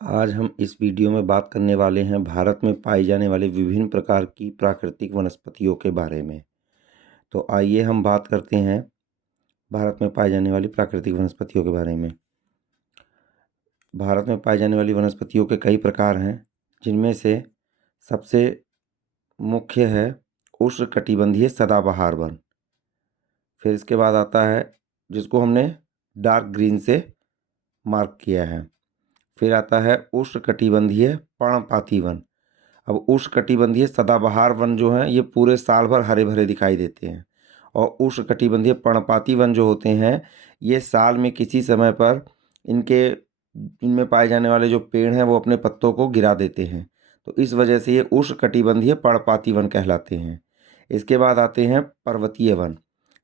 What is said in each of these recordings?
आज हम इस वीडियो में बात करने वाले हैं भारत में पाई जाने वाली विभिन्न प्रकार की प्राकृतिक वनस्पतियों के बारे में। तो आइए हम बात करते हैं भारत में पाई जाने वाली प्राकृतिक वनस्पतियों के बारे में। भारत में पाई जाने वाली वनस्पतियों के कई प्रकार हैं, जिनमें से सबसे मुख्य है उष्णकटिबंधीय सदाबहार वन। फिर इसके बाद आता है जिसको हमने डार्क ग्रीन से मार्क किया है। फिर आता है उष्णकटिबंधीय पर्णपाती वन। अब उष्णकटिबंधीय सदाबहार वन जो हैं ये पूरे साल भर हरे भरे दिखाई देते हैं, और उष्णकटिबंधीय पर्णपाती वन जो होते हैं ये साल में किसी समय पर इनमें पाए जाने वाले जो पेड़ हैं वो अपने पत्तों को गिरा देते हैं, तो इस वजह से ये उष्णकटिबंधीय पर्णपाती वन कहलाते हैं। इसके बाद आते हैं पर्वतीय वन।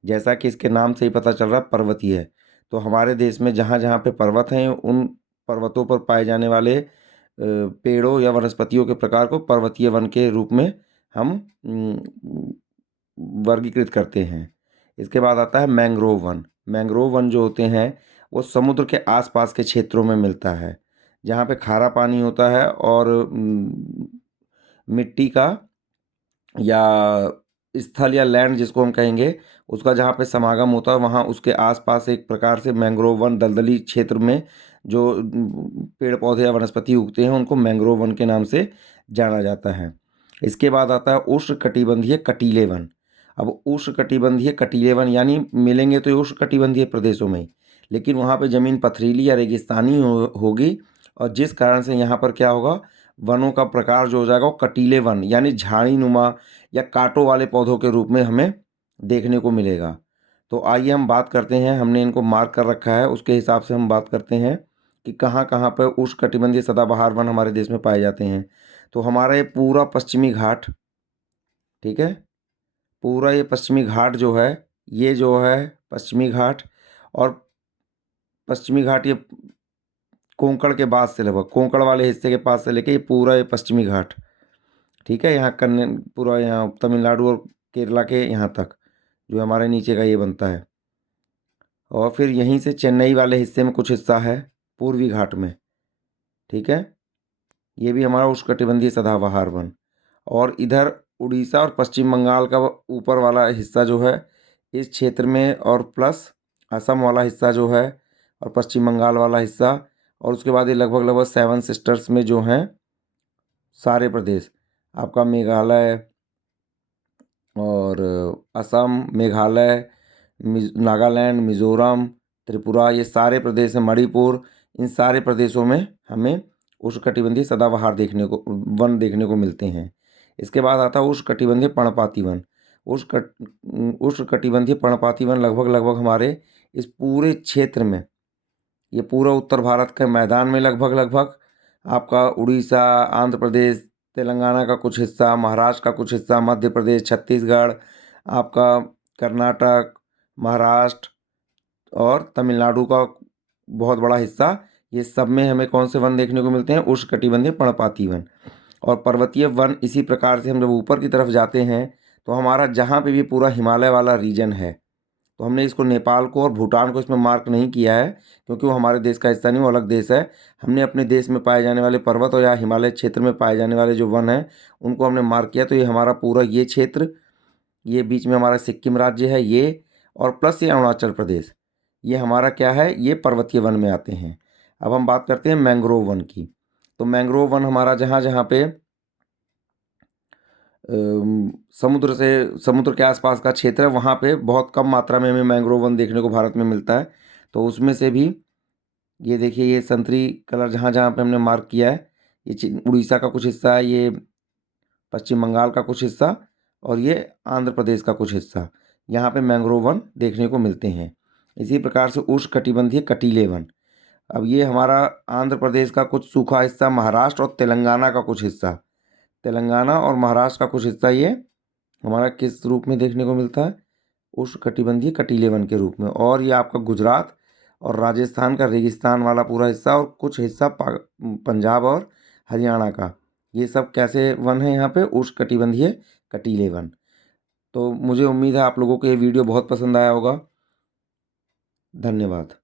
जैसा कि इसके नाम से ही पता चल रहा है पर्वतीय है, तो हमारे देश में जहाँ जहाँ पे पर्वत हैं उन पर्वतों पर पाए जाने वाले पेड़ों या वनस्पतियों के प्रकार को पर्वतीय वन के रूप में हम वर्गीकृत करते हैं। इसके बाद आता है मैंग्रोव वन। मैंग्रोव वन जो होते हैं वो समुद्र के आसपास के क्षेत्रों में मिलता है, जहाँ पे खारा पानी होता है और मिट्टी का या स्थल या लैंड जिसको हम कहेंगे उसका जहाँ पे समागम होता है वहाँ उसके आसपास एक प्रकार से मैंग्रोव वन दलदली क्षेत्र में जो पेड़ पौधे या वनस्पति उगते हैं उनको मैंग्रोव वन के नाम से जाना जाता है। इसके बाद आता है उष्णकटिबंधीय कटीले वन। अब उष्णकटिबंधीय कटीले वन यानी मिलेंगे तो उष्णकटिबंधीय प्रदेशों में, लेकिन वहाँ पे ज़मीन पथरीली या रेगिस्तानी होगी, और जिस कारण से यहाँ पर क्या होगा, वनों का प्रकार जो हो जाएगा वो कटीले वन यानी झाड़ी नुमा या कांटों वाले पौधों के रूप में हमें देखने को मिलेगा। तो आइए हम बात करते हैं, हमने इनको मार्क कर रखा है उसके हिसाब से हम बात करते हैं कि कहाँ कहाँ पर उष्णकटिबंधीय सदाबहार वन हमारे देश में पाए जाते हैं। तो हमारा ये पूरा पश्चिमी घाट, ठीक है, पूरा ये पश्चिमी घाट जो है, ये जो है पश्चिमी घाट, और पश्चिमी घाट ये कोंकण के बाद से लगभग कोंकण वाले हिस्से के पास से लेके ये पूरा ये पश्चिमी घाट, ठीक है, यहाँ कन्या पूरा यहाँ तमिलनाडु और केरला के यहाँ तक जो हमारे नीचे का ये बनता है। और फिर यहीं से चेन्नई वाले हिस्से में कुछ हिस्सा है पूर्वी घाट में, ठीक है, ये भी हमारा उष्णकटिबंधीय सदाबहार वन। और इधर उड़ीसा और पश्चिम बंगाल का ऊपर वाला हिस्सा जो है इस क्षेत्र में, और प्लस असम वाला हिस्सा जो है और पश्चिम बंगाल वाला हिस्सा, और उसके बाद ये लगभग लगभग सेवन सिस्टर्स में जो हैं सारे प्रदेश, आपका मेघालय और असम, मेघालय, नागालैंड, मिज़ोरम, त्रिपुरा, ये सारे प्रदेश हैं, मणिपुर, इन सारे प्रदेशों में हमें उष्णकटिबंधीय सदाबहार वन देखने को मिलते हैं। इसके बाद आता है उष्णकटिबंधीय पर्णपाती वन। उष्णकटिबंधीय पर्णपाती वन लगभग लगभग हमारे इस पूरे क्षेत्र में, ये पूरा उत्तर भारत के मैदान में लगभग लगभग आपका उड़ीसा, आंध्र प्रदेश, तेलंगाना का कुछ हिस्सा, महाराष्ट्र का कुछ हिस्सा, मध्य प्रदेश, छत्तीसगढ़, आपका कर्नाटक, महाराष्ट्र और तमिलनाडु का बहुत बड़ा हिस्सा, ये सब में हमें कौन से वन देखने को मिलते हैं, उष्णकटिबंधीय पर्णपाती वन। और पर्वतीय वन इसी प्रकार से हम जब ऊपर की तरफ जाते हैं तो हमारा जहाँ पे भी पूरा हिमालय वाला रीजन है, तो हमने इसको नेपाल को और भूटान को इसमें मार्क नहीं किया है क्योंकि वो हमारे देश का हिस्सा नहीं, वो अलग देश है। हमने अपने देश में पाए जाने वाले पर्वत और या हिमालय क्षेत्र में पाए जाने वाले जो वन हैं उनको हमने मार्क किया। तो ये हमारा पूरा ये क्षेत्र, ये बीच में हमारा सिक्किम राज्य है ये, और प्लस ये अरुणाचल प्रदेश, ये हमारा क्या है, ये पर्वतीय वन में आते हैं। अब हम बात करते हैं मैंग्रोव वन की। तो मैंग्रोव वन हमारा जहाँ जहाँ पे समुद्र के आसपास का क्षेत्र है वहाँ पे बहुत कम मात्रा में हमें मैंग्रोव वन देखने को भारत में मिलता है। तो उसमें से भी ये देखिए, ये संतरी कलर जहाँ जहाँ पे हमने मार्क किया है, ये उड़ीसा का कुछ हिस्सा है, ये पश्चिम बंगाल का कुछ हिस्सा, और ये आंध्र प्रदेश का कुछ हिस्सा, यहाँ पे मैंग्रोव वन देखने को मिलते हैं। इसी प्रकार से उष्णकटिबंधीय कटीले वन, अब ये हमारा आंध्र प्रदेश का कुछ सूखा हिस्सा, महाराष्ट्र और तेलंगाना का कुछ हिस्सा, तेलंगाना और महाराष्ट्र का कुछ हिस्सा ये हमारा किस रूप में देखने को मिलता है, उष्णकटिबंधीय कटीले वन के रूप में। और ये आपका गुजरात और राजस्थान का रेगिस्तान वाला पूरा हिस्सा और कुछ हिस्सा पंजाब और हरियाणा का, ये सब कैसे वन है यहाँ पे, उष्णकटिबंधीय कटीले वन। तो मुझे उम्मीद है आप लोगों को ये वीडियो बहुत पसंद आया होगा। धन्यवाद।